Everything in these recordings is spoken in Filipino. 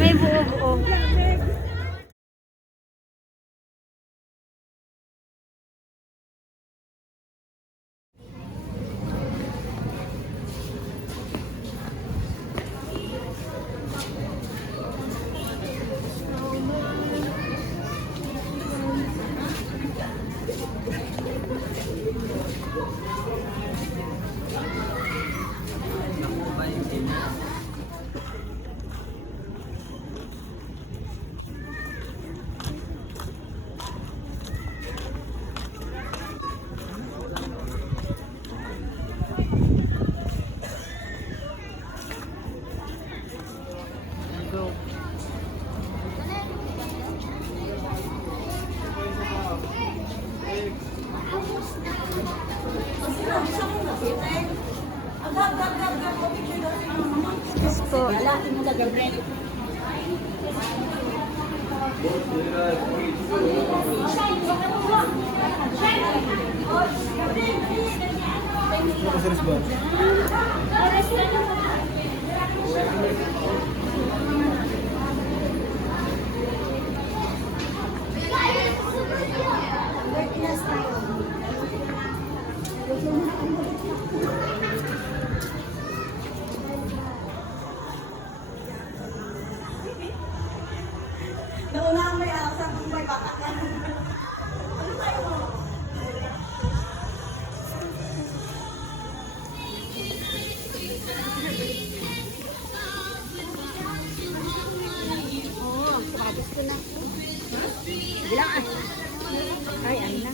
May buo-buo. Gusto. Naunang may alak kung may bakat na. Oo, sapatos ko na. Bilang ah. Ay, ano na.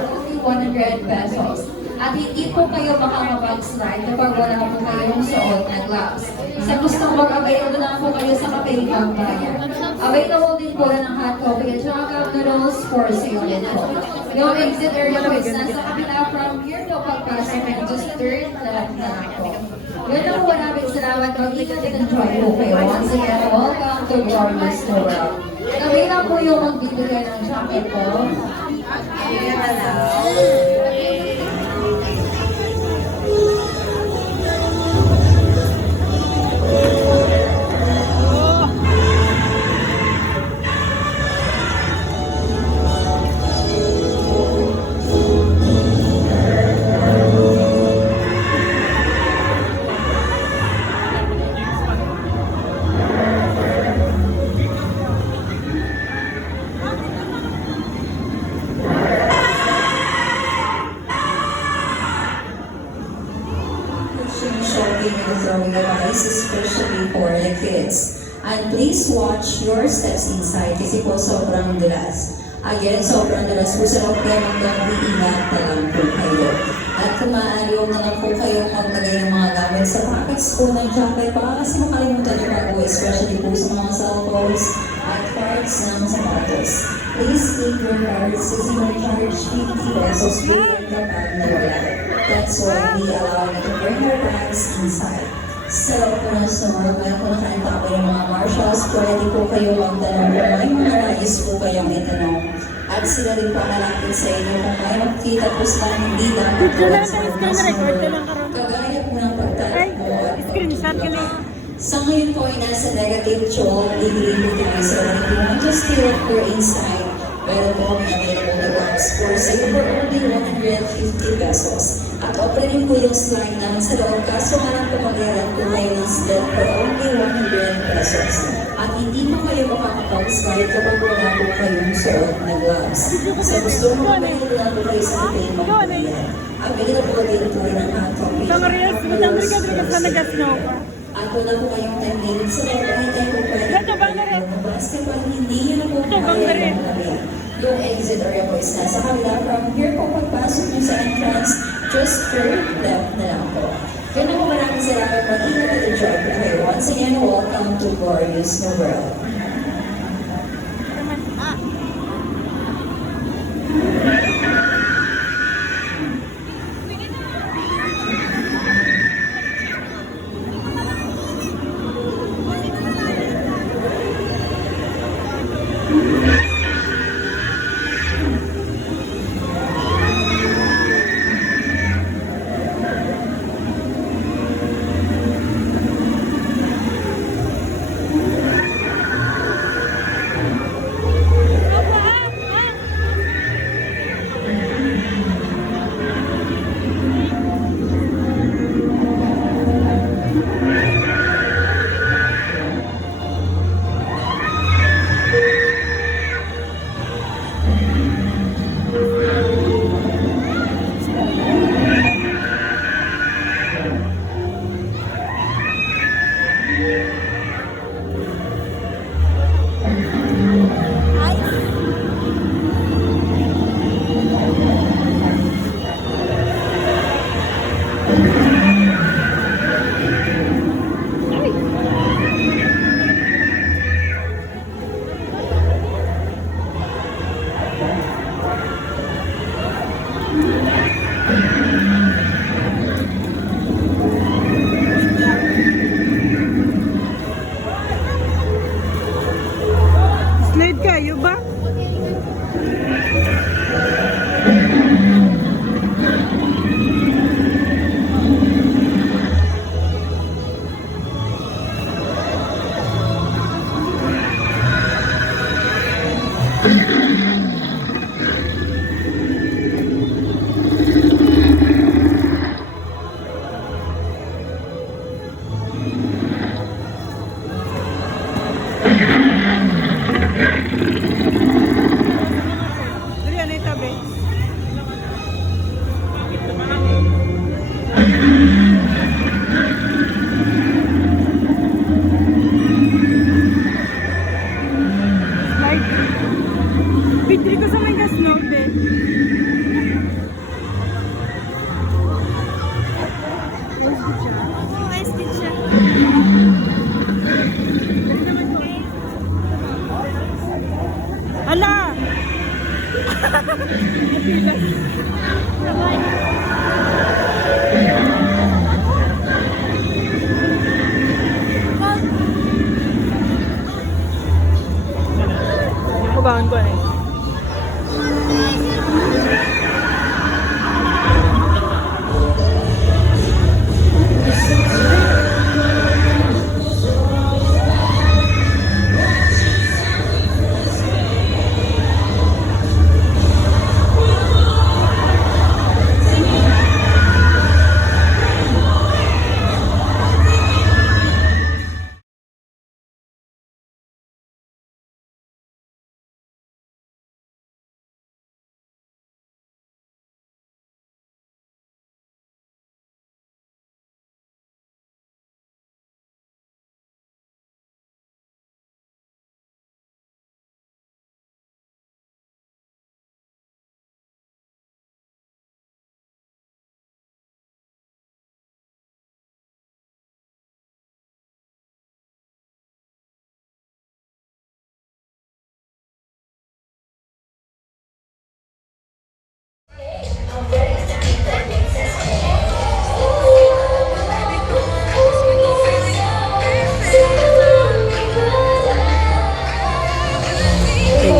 Only 100 pesos. At hindi po kayo makakapag-slide kapag wala po kayong suot na gloves. Sa gustong mag-avail na po kayo sa Kapitang Bayan. Available din po ng hot coffee at saka cup noodles for sale din po. Yung exit area po is nasa kapila from here po pagpasok ng just third na po. Yun lang po, maraming salamat. Mag-ingat at enjoy po kayo. Once again, welcome to Glorious World. Kami lang po yung magbibigay ng jacket po. Ayan na lang. Shopping and throwing device, especially for the kids. And please watch your steps inside kasi po sobrang dulas. Again, sobrang dulas po sa loob kaya mag-iingat na lang po kayo. At kung maaari, huwag na lang po kayo maglagay ng mga gamit sa pockets po ng jacket para kasi makalimutan niyo pa po, especially po sa mga cellphones at cards ng sapatos. Please keep your cards kasi may charge 50 pesos po yung kapag nawala. That's why we allow you to bring your bags inside. Sa loob po ng store, may po nakanta po yung mga marshals, pwede po kayo magtanong kung may mga rayos po kayong itanong. At sila rin pakalapit sa inyo kung may makikita po sila hindi dapat po sa mga store. Kagaya po ng pagtatapos at pagtutulak. Sa ngayon po ay nasa negative 12 degree po tayo. So if you want to stay up for inside, pero po may available na gloves for sale for only 150 pesos. At open din po yung slide namin sa loob, kaso nga lang po mag-iran po kayo ng sled for only 100 pesos. At hindi mo kayo makakapag kahit kapag wala po kayong suot na gloves. So gusto mo na po kayo sa ating magpapayat. Ang bili na po din po ng copy. Ako na po kayong time limit sa loob, anytime po pwede po kayo lumabas kapag hindi nyo na po kaya magpapayat. Yung exit area po is nasa kabila. From here po, pagpasok nyo sa entrance, just turn left na lang po. Yun na po, maraming salamat. Mag-ingat at enjoy po kayo. Once again, welcome to Glorious New World. Slide kayo ba? Dali, ano yung tabi? Slide. Pidri ko sa may gas note eh. Nice teacher. Hala! Kubangan ko na eh.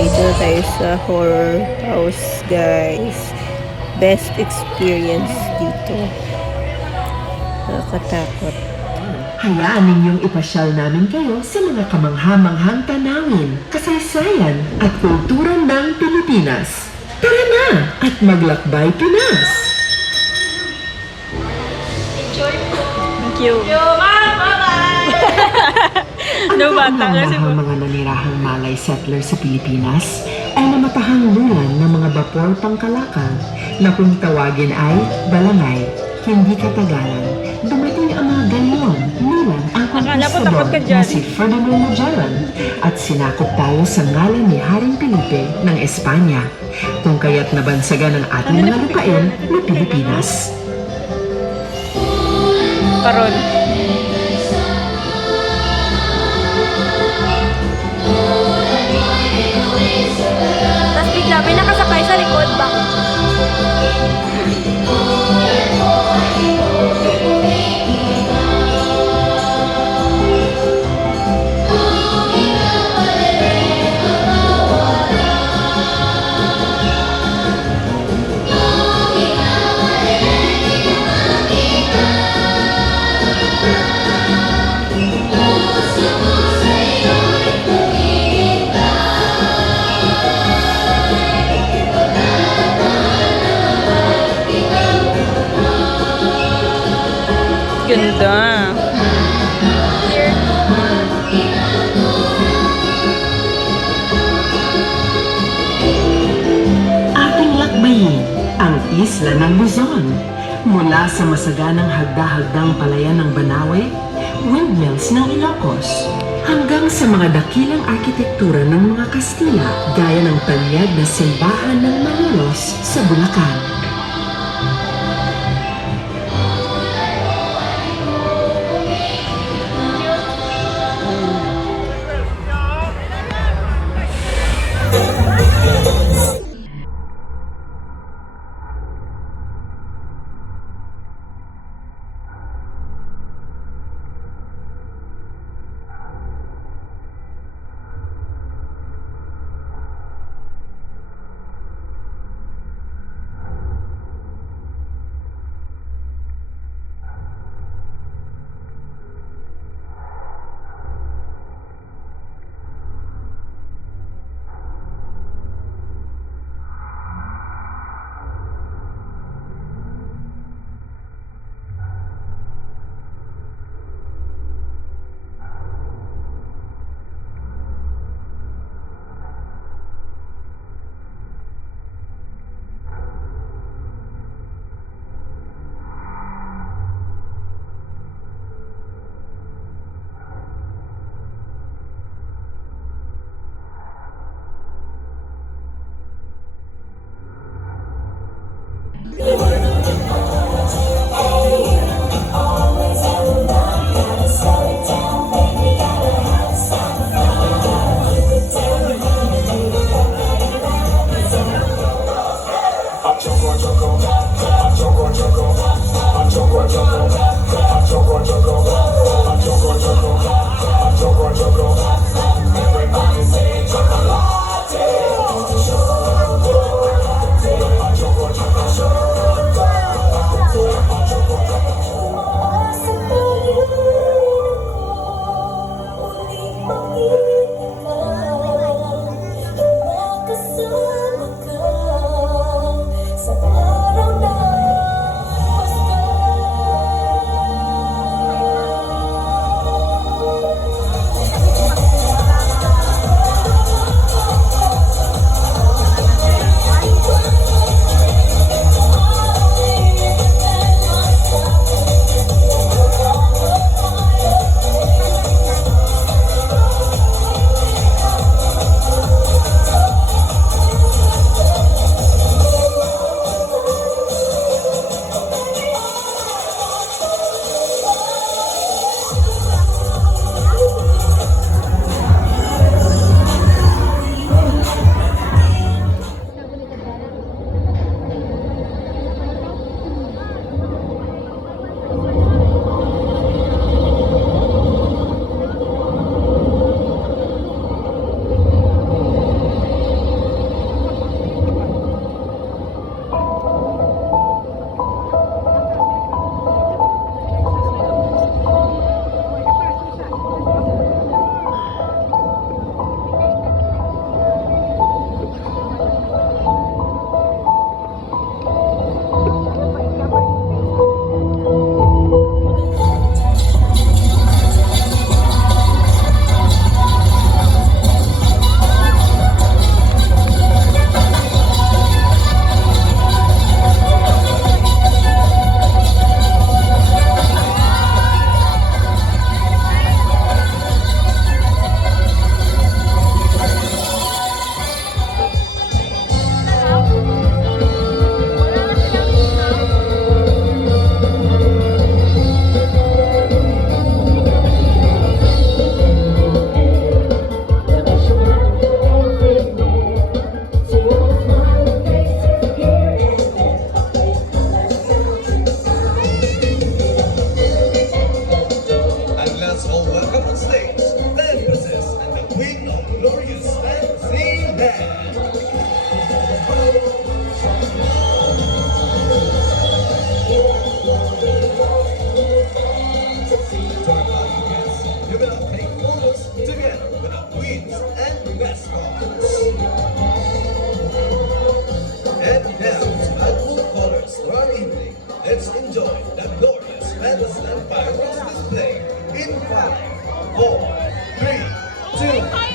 Dito na tayo sa horror house, guys. Best experience dito. Nakakatakot. Hayaan ninyong ipasyal namin kayo sa mga kamangha-manghang tanawin, kasaysayan at kultura ng Pilipinas. Tara na at maglakbay Pinas! Thank you. No, Ang bata kasi po. mga nanirahang Malay settler sa Pilipinas ay namatahang lulan ng mga bapor pangkalakal na kung tawagin ay balangay, hindi katagalan. Dumating ang mga galyon, lulan ang Akala ko konkistador takot ka na dyan. si Ferdinand Magellan at sinakop tayo sa ngalan ni Haring Felipe ng Espanya, kung kaya't nabansagan ang ating mga lupain na Pilipinas. Karon. Tapos bigla may nakasakay sa likod ba? Ganda. Ating lakbayin ang isla ng Luzon. Mula sa masaganang hagda-hagdang palayan ng Banawe, windmills ng Ilocos, hanggang sa mga dakilang arkitektura ng mga Kastila, gaya ng talyag na simbahan ng Malolos sa Bulacan. and mascots. And now, to add more colors to our evening, let's enjoy the glorious Fantasyland fireworks display in 5, 4, 3, 2,